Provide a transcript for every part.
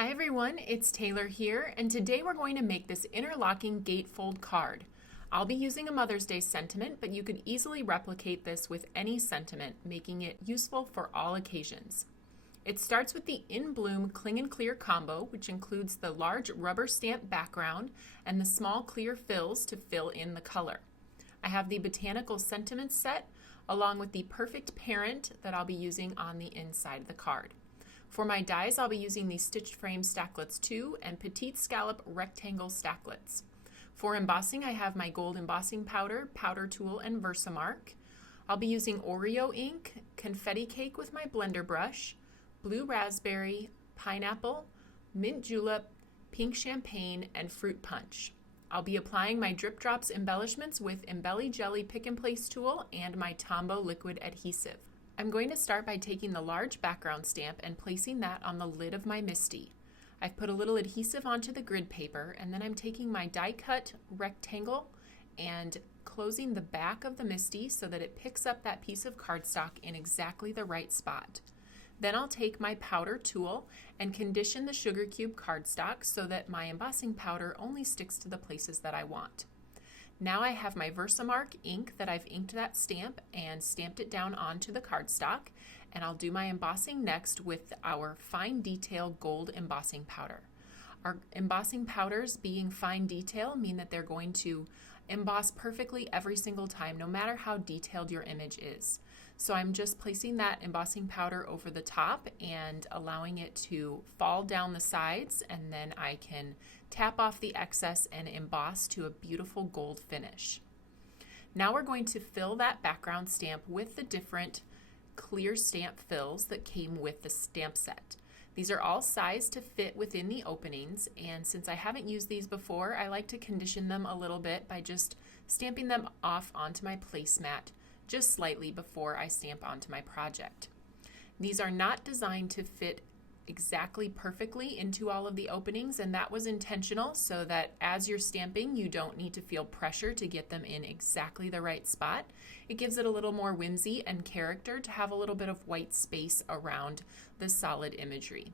Hi everyone, it's Taylor here, and today we're going to make this interlocking gatefold card. I'll be using a Mother's Day sentiment, but you could easily replicate this with any sentiment, making it useful for all occasions. It starts with the In Bloom Cling and Clear combo, which includes the large rubber stamp background and the small clear fills to fill in the color. I have the Botanical Sentiments set, along with the Perfect Parent that I'll be using on the inside of the card. For my dies, I'll be using the Stitched Frame Stacklets 2 and Petite Scallop Rectangle Stacklets. For embossing, I have my gold embossing powder, powder tool, and VersaMark. I'll be using Oreo ink, confetti cake with my blender brush, blue raspberry, pineapple, mint julep, pink champagne, and fruit punch. I'll be applying my Drip Drops embellishments with Embelly Jelly Pick and Place tool and my Tombow liquid adhesive. I'm going to start by taking the large background stamp and placing that on the lid of my MISTI. I've put a little adhesive onto the grid paper, and then I'm taking my die cut rectangle and closing the back of the MISTI so that it picks up that piece of cardstock in exactly the right spot. Then I'll take my powder tool and condition the sugar cube cardstock so that my embossing powder only sticks to the places that I want. Now I have my VersaMark ink that I've inked that stamp and stamped it down onto the cardstock, and I'll do my embossing next with our Fine Detail Gold Embossing Powder. Our embossing powders being fine detail mean that they're going to emboss perfectly every single time, no matter how detailed your image is. So I'm just placing that embossing powder over the top and allowing it to fall down the sides, and then I can tap off the excess and emboss to a beautiful gold finish. Now we're going to fill that background stamp with the different clear stamp fills that came with the stamp set. These are all sized to fit within the openings, and since I haven't used these before, I like to condition them a little bit by just stamping them off onto my placemat just slightly before I stamp onto my project. These are not designed to fit exactly perfectly into all of the openings, and that was intentional so that as you're stamping, you don't need to feel pressure to get them in exactly the right spot. It gives it a little more whimsy and character to have a little bit of white space around the solid imagery.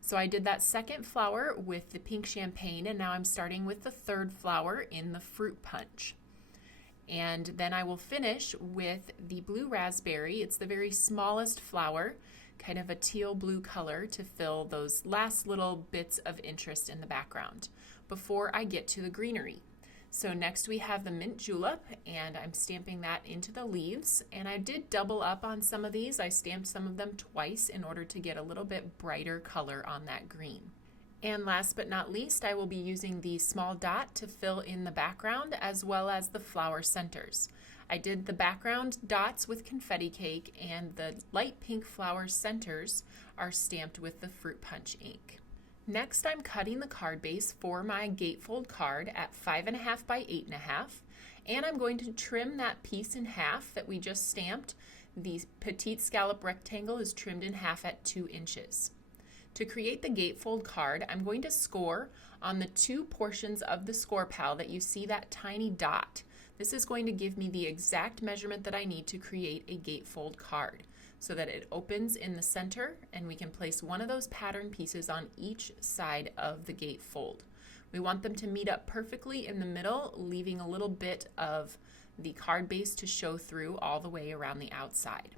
So I did that second flower with the pink champagne, and now I'm starting with the third flower in the fruit punch. And then I will finish with the blue raspberry. It's the very smallest flower, kind of a teal blue color to fill those last little bits of interest in the background before I get to the greenery. So next we have the mint julep, and I'm stamping that into the leaves. And I did double up on some of these. I stamped some of them twice in order to get a little bit brighter color on that green. And last but not least, I will be using the small dot to fill in the background as well as the flower centers. I did the background dots with confetti cake, and the light pink flower centers are stamped with the fruit punch ink. Next, I'm cutting the card base for my gatefold card at 5.5 by 8.5, and I'm going to trim that piece in half that we just stamped. The Petite Scallop rectangle is trimmed in half at 2 inches. To create the gatefold card, I'm going to score on the 2 portions of the score pal that you see that tiny dot. This is going to give me the exact measurement that I need to create a gatefold card so that it opens in the center, and we can place one of those pattern pieces on each side of the gatefold. We want them to meet up perfectly in the middle, leaving a little bit of the card base to show through all the way around the outside.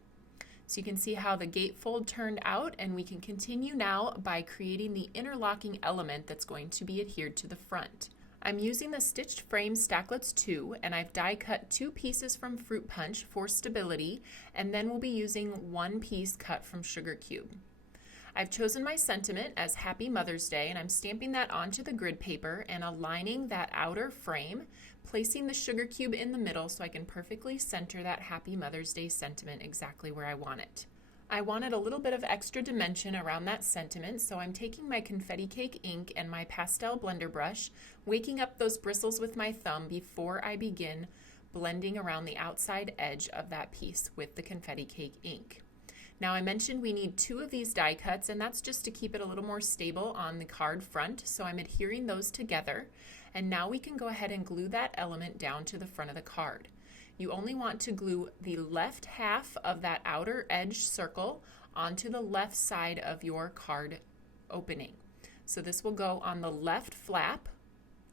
So you can see how the gatefold turned out, and we can continue now by creating the interlocking element that's going to be adhered to the front. I'm using the Stitched Frame Stacklets 2, and I've die cut 2 pieces from Fruit Punch for stability, and then we'll be using 1 piece cut from Sugar Cube. I've chosen my sentiment as Happy Mother's Day, and I'm stamping that onto the grid paper and aligning that outer frame, placing the sugar cube in the middle so I can perfectly center that Happy Mother's Day sentiment exactly where I want it. I wanted a little bit of extra dimension around that sentiment, so I'm taking my confetti cake ink and my pastel blender brush, waking up those bristles with my thumb before I begin blending around the outside edge of that piece with the confetti cake ink. Now I mentioned we need 2 of these die cuts, and that's just to keep it a little more stable on the card front, so I'm adhering those together. And now we can go ahead and glue that element down to the front of the card. You only want to glue the left half of that outer edge circle onto the left side of your card opening. So this will go on the left flap,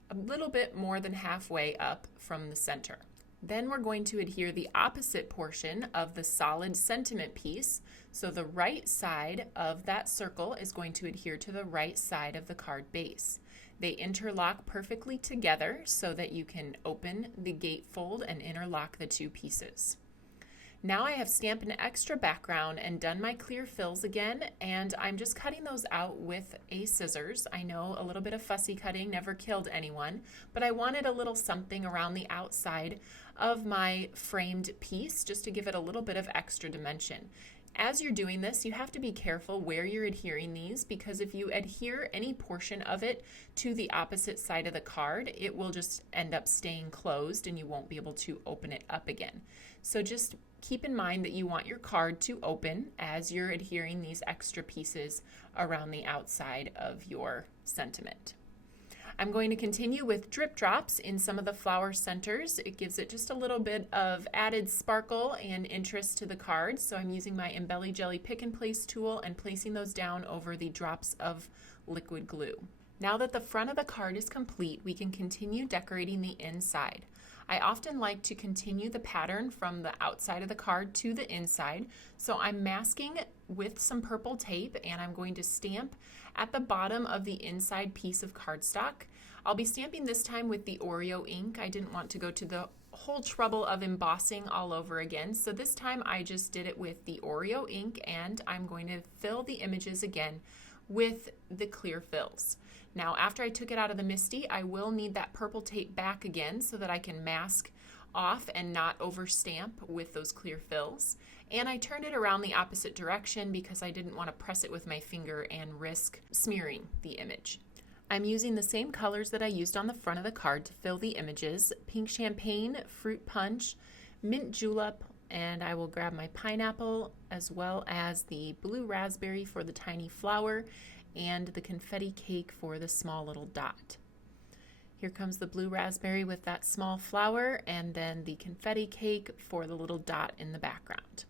a little bit more than halfway up from the center. Then we're going to adhere the opposite portion of the solid sentiment piece. So the right side of that circle is going to adhere to the right side of the card base. They interlock perfectly together so that you can open the gatefold and interlock the two pieces. Now I have stamped an extra background and done my clear fills again, and I'm just cutting those out with a scissors. I know a little bit of fussy cutting never killed anyone, but I wanted a little something around the outside of my framed piece just to give it a little bit of extra dimension. As you're doing this, you have to be careful where you're adhering these, because if you adhere any portion of it to the opposite side of the card, it will just end up staying closed and you won't be able to open it up again. So just keep in mind that you want your card to open as you're adhering these extra pieces around the outside of your sentiment. I'm going to continue with drip drops in some of the flower centers. It gives it just a little bit of added sparkle and interest to the card. So I'm using my Embelly Jelly Pick and Place tool and placing those down over the drops of liquid glue. Now that the front of the card is complete, we can continue decorating the inside. I often like to continue the pattern from the outside of the card to the inside. So I'm masking with some purple tape and I'm going to stamp at the bottom of the inside piece of cardstock. I'll be stamping this time with the Oreo ink. I didn't want to go to the whole trouble of embossing all over again. So this time I just did it with the Oreo ink and I'm going to fill the images again with the clear fills. Now after I took it out of the MISTI, I will need that purple tape back again so that I can mask off and not overstamp with those clear fills. And I turned it around the opposite direction because I didn't want to press it with my finger and risk smearing the image. I'm using the same colors that I used on the front of the card to fill the images: pink champagne, fruit punch, mint julep, and I will grab my pineapple as well as the blue raspberry for the tiny flower and the confetti cake for the small little dot. Here comes the blue raspberry with that small flower and then the confetti cake for the little dot in the background.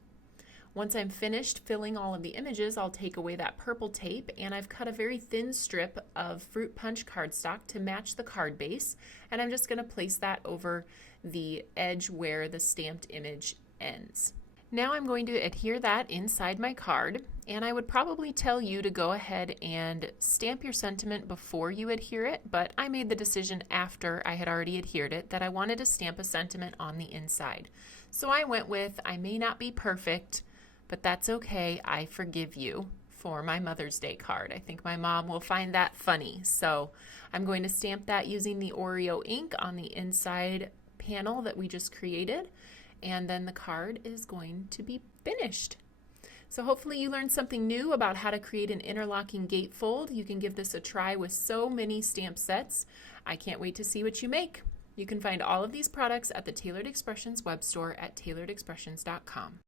Once I'm finished filling all of the images, I'll take away that purple tape and I've cut a very thin strip of fruit punch cardstock to match the card base, and I'm just going to place that over the edge where the stamped image ends. Now I'm going to adhere that inside my card, and I would probably tell you to go ahead and stamp your sentiment before you adhere it, but I made the decision after I had already adhered it that I wanted to stamp a sentiment on the inside. So I went with, I may not be perfect, but that's okay, I forgive you, for my Mother's Day card. I think my mom will find that funny. So I'm going to stamp that using the Oreo ink on the inside panel that we just created, and then the card is going to be finished. So hopefully you learned something new about how to create an interlocking gatefold. You can give this a try with so many stamp sets. I can't wait to see what you make. You can find all of these products at the Tailored Expressions web store at tailoredexpressions.com.